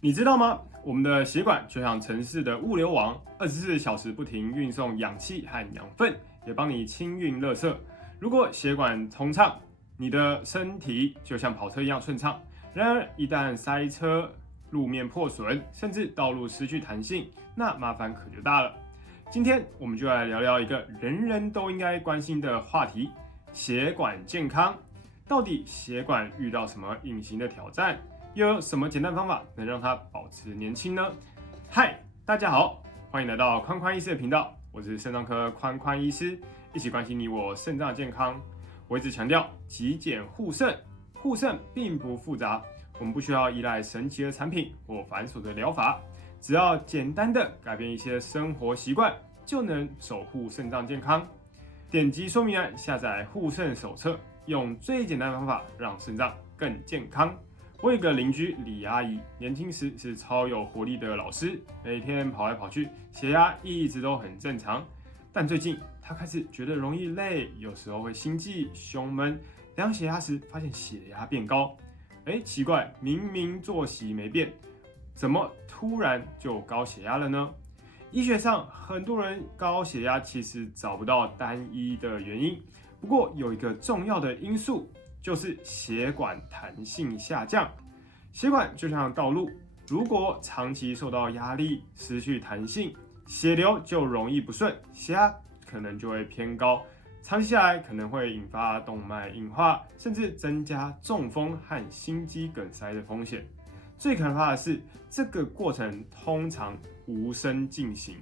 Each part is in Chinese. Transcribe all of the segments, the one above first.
你知道吗？我们的血管就像城市的物流网，24小时不停运送氧气和养分，也帮你清运垃圾。如果血管通畅，你的身体就像跑车一样顺畅。然而，一旦塞车、路面破损，甚至道路失去弹性，那麻烦可就大了。今天我们就来聊聊一个人人都应该关心的话题：血管健康。到底血管遇到什么隐形的挑战？又有什么简单方法能让它保持年轻呢？嗨，大家好，欢迎来到宽宽医师的频道，我是肾脏科宽宽医师，一起关心你我肾脏健康。我一直强调极简护肾，护肾并不复杂，我们不需要依赖神奇的产品或繁琐的疗法，只要简单的改变一些生活习惯，就能守护肾脏健康。点击说明栏下载护肾手册，用最简单的方法让肾脏更健康。我有一个邻居李阿姨，年轻时是超有活力的老师，每天跑来跑去，血压一直都很正常。但最近她开始觉得容易累，有时候会心悸、胸闷，量血压时发现血压变高。奇怪，明明作息没变，怎么突然就高血压了呢？医学上，很多人高血压其实找不到单一的原因，不过有一个重要的因素，就是血管弹性下降。血管就像道路，如果长期受到压力，失去弹性，血流就容易不顺，血压可能就会偏高。长期下来可能会引发动脉硬化，甚至增加中风和心肌梗塞的风险。最可怕的是，这个过程通常无声进行，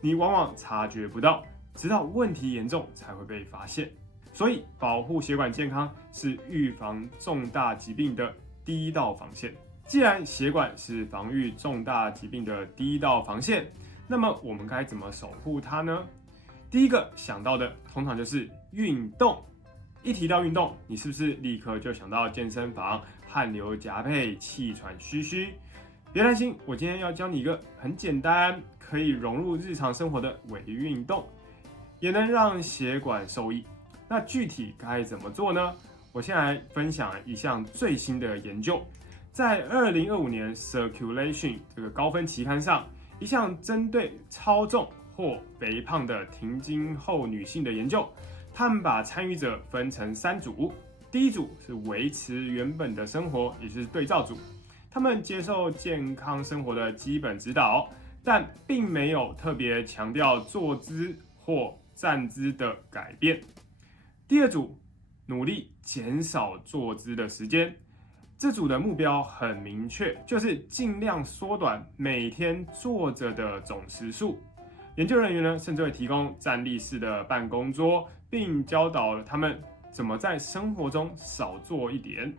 你往往察觉不到，直到问题严重才会被发现。所以，保护血管健康是预防重大疾病的第一道防线。既然血管是防御重大疾病的第一道防线，那么我们该怎么守护它呢？第一个想到的通常就是运动。一提到运动，你是不是立刻就想到健身房，汗流浃背，气喘吁吁？别担心，我今天要教你一个很简单，可以融入日常生活的微运动，也能让血管受益。那具体该怎么做呢？我先来分享一项最新的研究，在2025年 Circulation 这个高分期刊上，一项针对超重或肥胖的停经后女性的研究。他们把参与者分成3组，第一组是维持原本的生活，也就是对照组，他们接受健康生活的基本指导，但并没有特别强调坐姿或站姿的改变。第二组努力减少坐姿的时间，这组的目标很明确，就是尽量缩短每天坐着的总时数。研究人员呢，甚至会提供站立式的办公桌，并教导他们怎么在生活中少坐一点。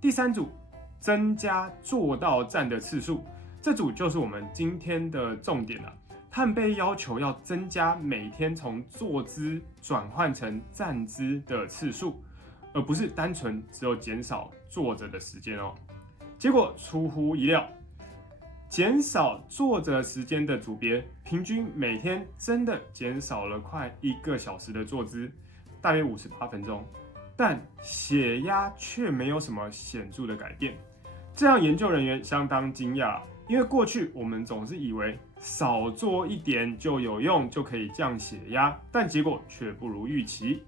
第三组，增加坐到站的次数，这组就是我们今天的重点了。他们被要求要增加每天从坐姿转换成站姿的次数，而不是单纯只有减少坐着的时间哦。结果出乎意料，减少坐着时间的组别，平均每天真的减少了快1个小时的坐姿，大约58分钟，但血压却没有什么显著的改变。这让研究人员相当惊讶，因为过去我们总是以为少做一点就有用，就可以降血压，但结果却不如预期。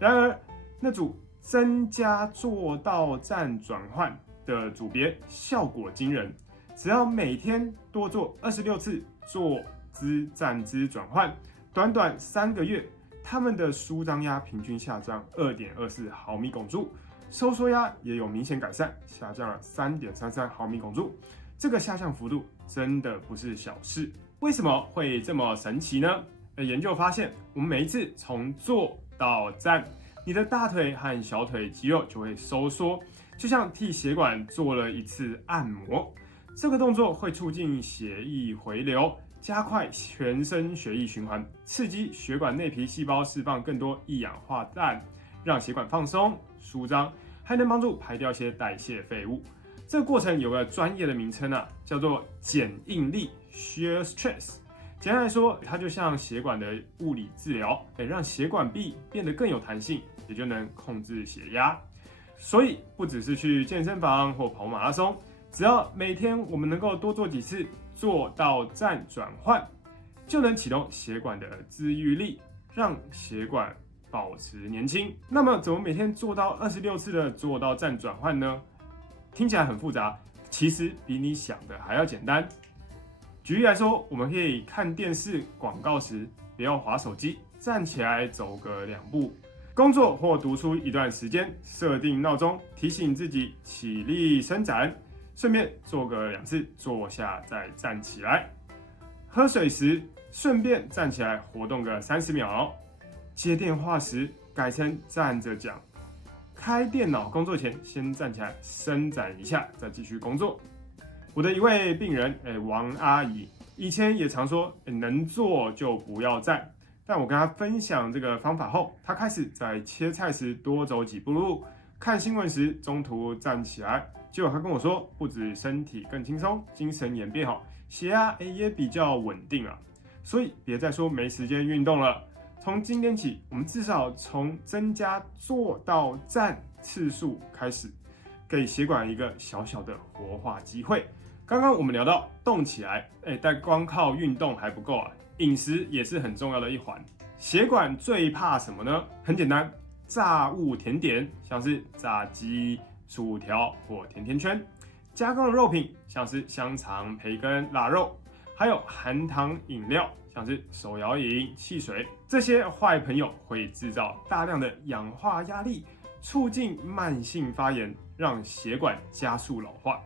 然而，那组增加坐到站转换的组别效果惊人。只要每天多做26次坐姿站姿转换，短短3个月，他们的舒张压平均下降2.24毫米汞柱，收缩压也有明显改善，下降了3.33毫米汞柱。这个下降幅度真的不是小事。为什么会这么神奇呢？研究发现，我们每一次从坐到站，你的大腿和小腿肌肉就会收缩，就像替血管做了一次按摩。这个动作会促进血液回流，加快全身血液循环，刺激血管内皮细胞释放更多一氧化氮，让血管放松、舒张，还能帮助排掉一些代谢废物。这个过程有个专业的名称叫做减应力 （shear stress）。简单来说，它就像血管的物理治疗，让血管壁变得更有弹性，也就能控制血压。所以，不只是去健身房或跑马拉松，只要每天我们能够多做几次，做到站转换，就能启动血管的自愈力，让血管保持年轻。那么，怎么每天做到26次的做到站转换呢？听起来很复杂，其实比你想的还要简单。举例来说，我们可以看电视广告时，不要滑手机，站起来走个2步。工作或读书一段时间，设定闹钟，提醒自己起立伸展，顺便做个2次，坐下再站起来。喝水时，顺便站起来活动个30秒。接电话时，改成站着讲。开电脑工作前，先站起来伸展一下，再继续工作。我的一位病人，王阿姨，以前也常说，能坐就不要站。但我跟她分享这个方法后，她开始在切菜时多走几步路，看新闻时中途站起来。结果她跟我说，不止身体更轻松，精神也变好，血压也比较稳定了。所以别再说没时间运动了。从今天起，我们至少从增加坐到站次数开始，给血管一个小小的活化机会。刚刚我们聊到动起来，但光靠运动还不够啊，饮食也是很重要的一环。血管最怕什么呢？很简单，炸物甜点，像是炸鸡、薯条或甜甜圈；加工的肉品，像是香肠、培根、腊肉，还有含糖饮料，像是手摇饮、汽水。这些坏朋友会制造大量的氧化压力，促进慢性发炎，让血管加速老化。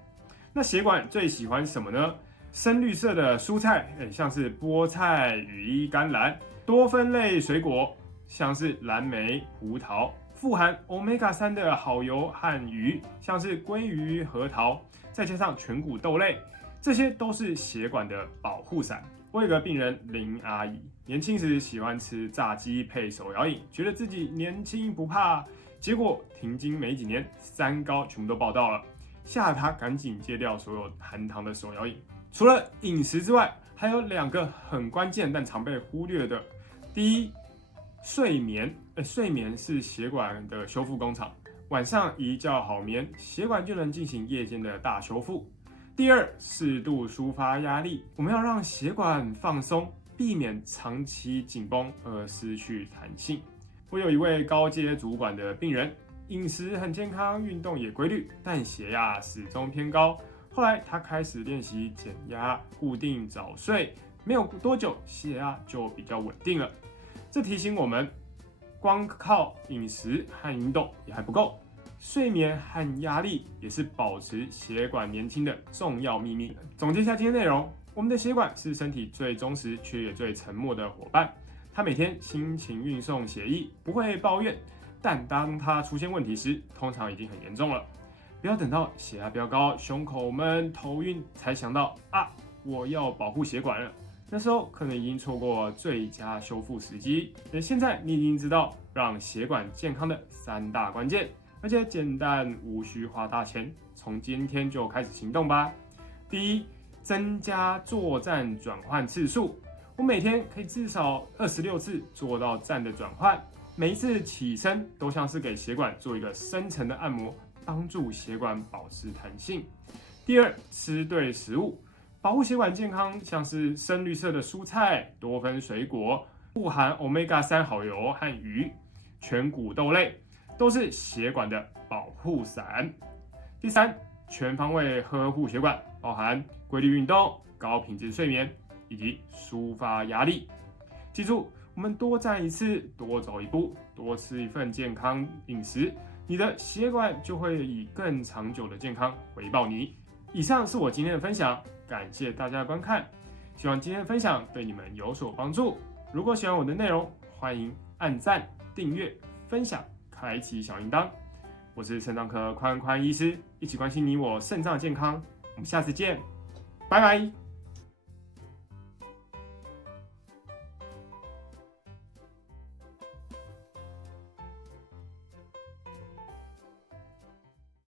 那血管最喜欢什么呢？深绿色的蔬菜，像是菠菜、羽衣甘蓝；多酚类水果，像是蓝莓、葡萄；富含 Omega-3 的好油和鱼，像是鲑鱼、核桃；再加上全谷豆类，这些都是血管的保护伞。我有个病人林阿姨，年轻时喜欢吃炸鸡配手摇饮，觉得自己年轻不怕，结果停经没几年，3高全部都报到了，吓得她赶紧戒掉所有含糖的手摇饮。除了饮食之外，还有2个很关键但常被忽略的。第一，睡眠。睡眠是血管的修复工厂，晚上一觉好眠，血管就能进行夜间的大修复。第二，适度抒发压力，我们要让血管放松，避免长期紧绷而失去弹性。我有一位高阶主管的病人，饮食很健康，运动也规律，但血压始终偏高。后来他开始练习减压，固定早睡，没有多久血压就比较稳定了。这提醒我们，光靠饮食和运动也还不够，睡眠和压力也是保持血管年轻的重要秘密。总结一下今天内容，我们的血管是身体最忠实却也最沉默的伙伴，它每天辛勤运送血液，不会抱怨，但当它出现问题时，通常已经很严重了。不要等到血压飙高、胸口闷、头晕才想到我要保护血管了，那时候可能已经错过最佳修复时机。现在你已经知道让血管健康的3大关键，而且简单无需花大钱，从今天就开始行动吧。第一，增加坐站转换次数，我每天可以至少26次做到站的转换，每一次起身都像是给血管做一个深层的按摩，帮助血管保持弹性。第二，吃对食物，保护血管健康，像是深绿色的蔬菜、多酚水果、富含 Omega-3 好油和鱼、全谷豆类，都是血管的保护伞。第三，全方位呵护血管，包含规律运动、高品质睡眠以及抒发压力。记住，我们多站一次，多走一步，多吃一份健康饮食，你的血管就会以更长久的健康回报你。以上是我今天的分享，感谢大家的观看，希望今天的分享对你们有所帮助。如果喜欢我的内容，欢迎按赞、订阅、分享、开启小铃铛。我是肾脏科宽宽医师，一起关心你我肾脏健康。我们下次见，拜拜。